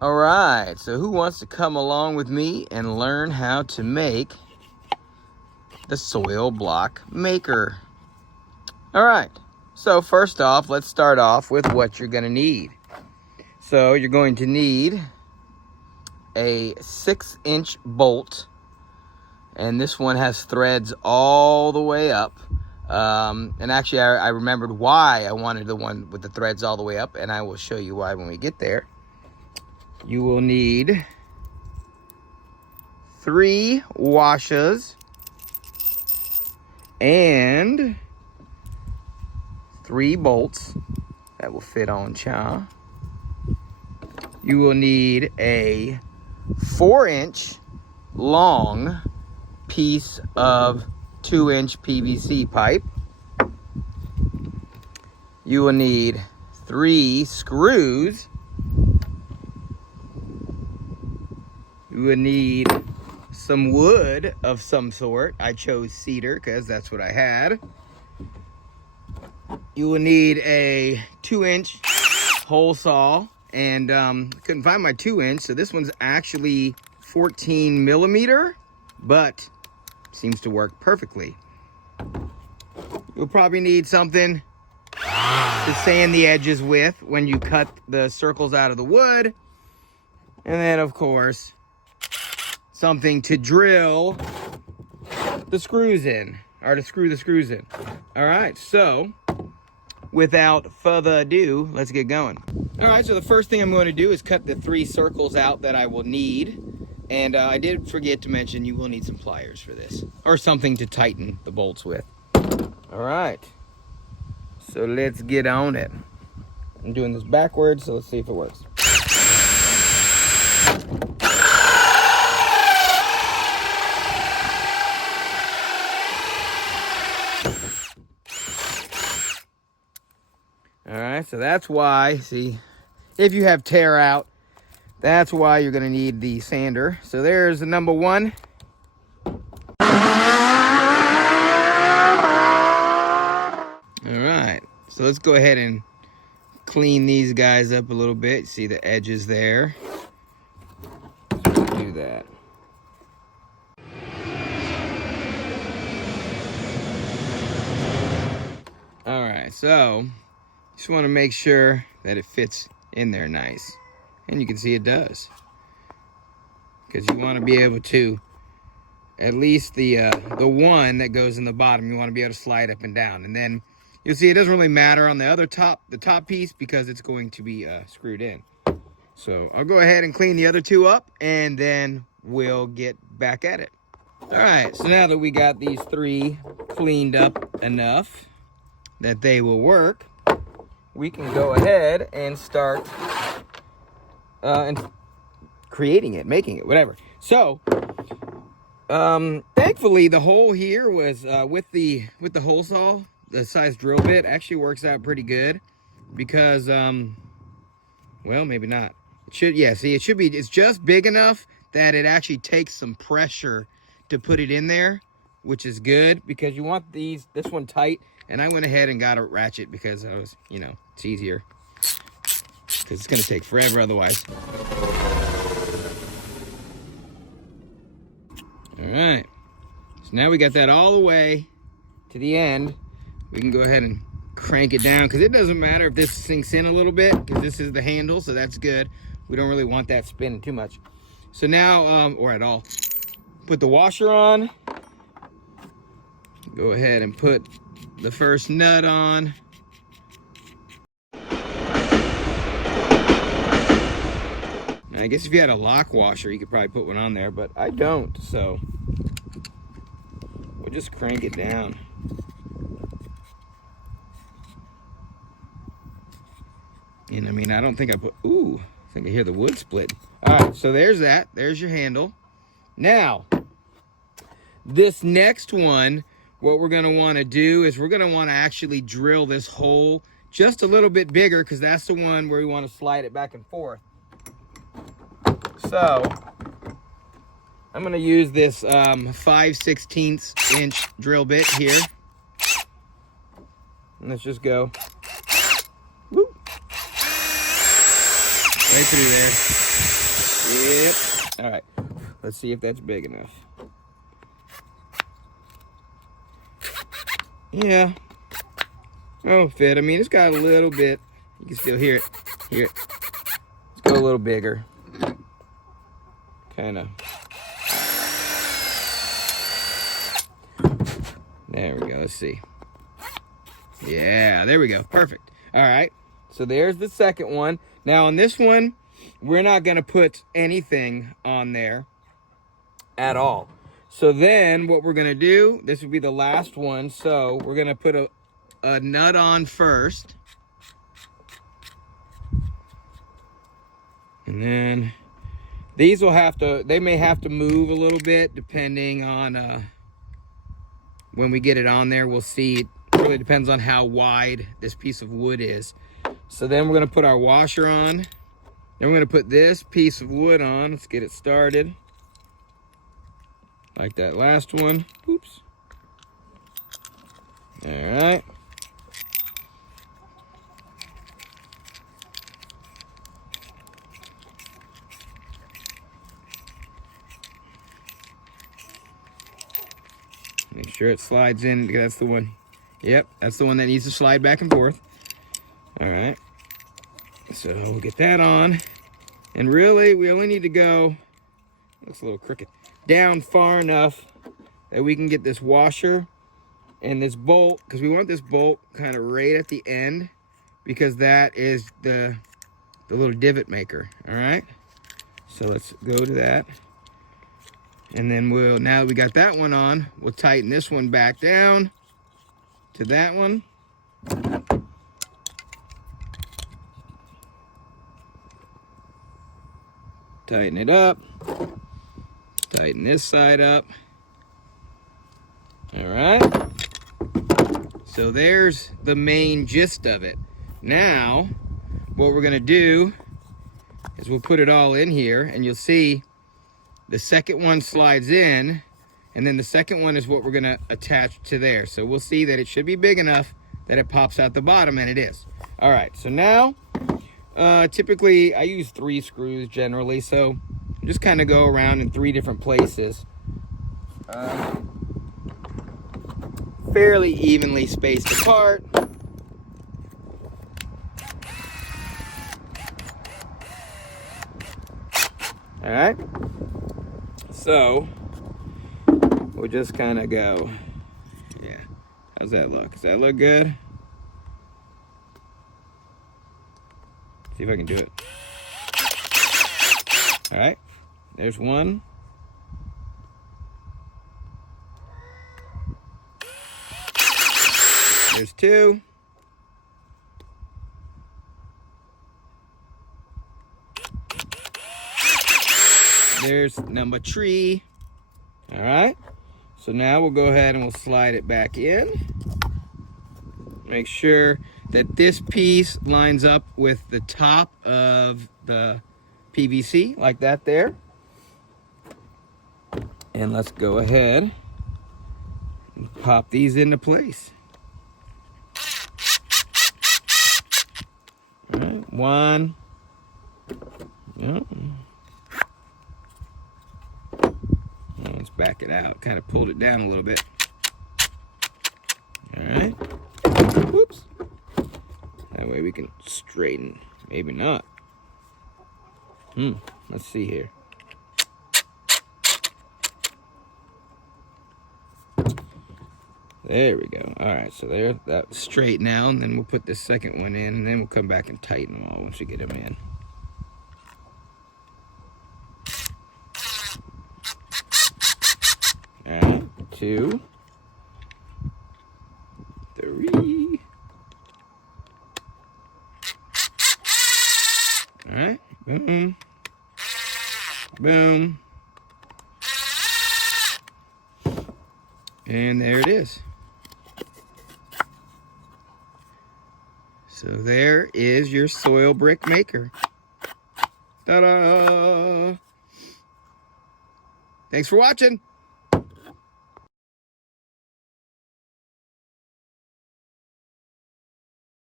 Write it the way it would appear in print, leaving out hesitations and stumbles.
All right, so who wants to come along with me and learn how to make the soil block maker? All right, so first off, let's start off with what you're gonna need. So you're going to need a 6-inch bolt, and this one has threads all the way up. And actually I remembered why I wanted the one with the threads all the way up, and I will show you why when we get there. You will need 3 washers and 3 bolts that will fit on Cha. You will need a 4-inch long piece of 2-inch PVC pipe. You will need 3 screws. You will need some wood of some sort. I chose cedar because that's what I had. You will need a 2-inch hole saw, and couldn't find my 2-inch, so this one's actually 14 millimeter, but seems to work perfectly. You'll probably need something to sand the edges with when you cut the circles out of the wood, and then of course something to drill the screws in, or to screw the screws in. All right, so without further ado, let's get going. All right, so the first thing I'm going to do is cut the 3 circles out that I will need. And I did forget to mention you will need some pliers for this, or something to tighten the bolts with. All right, so let's get on it. I'm doing this backwards, so let's see if it works. All right, so that's why, see, if you have tear out, that's why you're gonna need the sander. So there's the number 1. All right, so let's go ahead and clean these guys up a little bit. See the edges there? So let's do that. All right, so just want to make sure that it fits in there nice. And you can see it does. Because you want to be able to, at least the one that goes in the bottom, you want to be able to slide up and down. And then you'll see it doesn't really matter on the other top piece, because it's going to be screwed in. So I'll go ahead and clean the other 2 up, and then we'll get back at it. All right, so now that we got these 3 cleaned up enough that they will work, we can go ahead and start and creating it, making it, whatever. So thankfully the hole here was with the hole saw, the size drill bit actually works out pretty good, because well, maybe not. It should, yeah, see, it should be, it's just big enough that it actually takes some pressure to put it in there, which is good, because you want this one tight. And I went ahead and got a ratchet because I was, you know, it's easier, because it's gonna take forever otherwise. All right, so now we got that all the way to the end. We can go ahead and crank it down, because it doesn't matter if this sinks in a little bit, because this is the handle, so that's good. We don't really want that spinning too much. So now, or at all, put the washer on. Go ahead and put the first nut on. Now, I guess if you had a lock washer, you could probably put one on there, but I don't, so we'll just crank it down. And I mean, I don't think I put, ooh, I think I hear the wood split. All right, so there's that. There's your handle. Now, this next one, what we're gonna wanna do is we're gonna wanna actually drill this hole just a little bit bigger, because that's the one where we wanna slide it back and forth. So, I'm gonna use this 5/16 inch drill bit here. And let's just go. Whoop. Right through there. Yep. All right. Let's see if that's big enough. Yeah. Oh, fit. I mean, it's got a little bit. You can still hear it. Hear it. Let's go a little bigger. Kind of. There we go. Let's see. Yeah, there we go. Perfect. All right. So there's the second one. Now on this one, we're not going to put anything on there at all. So then what we're going to do, this would be the last one. So we're going to put a nut on first. And then these will have to, they may have to move a little bit depending on when we get it on there. We'll see. It really depends on how wide this piece of wood is. So then we're going to put our washer on. Then we're going to put this piece of wood on. Let's get it started. Like that last one. Oops. All right. Make sure it slides in. That's the one. Yep, that's the one that needs to slide back and forth. All right. So we'll get that on. And really, we only need to go, looks a little crooked, down far enough that we can get this washer and this bolt, because we want this bolt kind of right at the end, because that is the little divot maker. All right. So let's go to that. And then we'll, now that we got that one on, we'll tighten this one back down to that one. Tighten it up. Tighten this side up. All right. So there's the main gist of it. Now, what we're gonna do is we'll put it all in here, and you'll see the second one slides in, and then the second one is what we're gonna attach to there. So we'll see that it should be big enough that it pops out the bottom, and it is. All right, so now, typically I use 3 screws generally, so just kind of go around in 3 different places. Fairly evenly spaced apart. All right. So we'll just kind of go. Yeah. How's that look? Does that look good? See if I can do it. All right. There's one. There's 2. There's number 3. All right. So now we'll go ahead and we'll slide it back in. Make sure that this piece lines up with the top of the PVC, like that there. And let's go ahead and pop these into place. All right, 1. Yep. Let's back it out. Kind of pulled it down a little bit. All right. Whoops. That way we can straighten. Maybe not. Let's see here. There we go. All right, so there, that's straight now, and then we'll put this second one in, and then we'll come back and tighten them all once we get them in. All right, 2, 3. All right, boom, boom, and there it is. So there is your soil brick maker. Ta-da! Thanks for watching.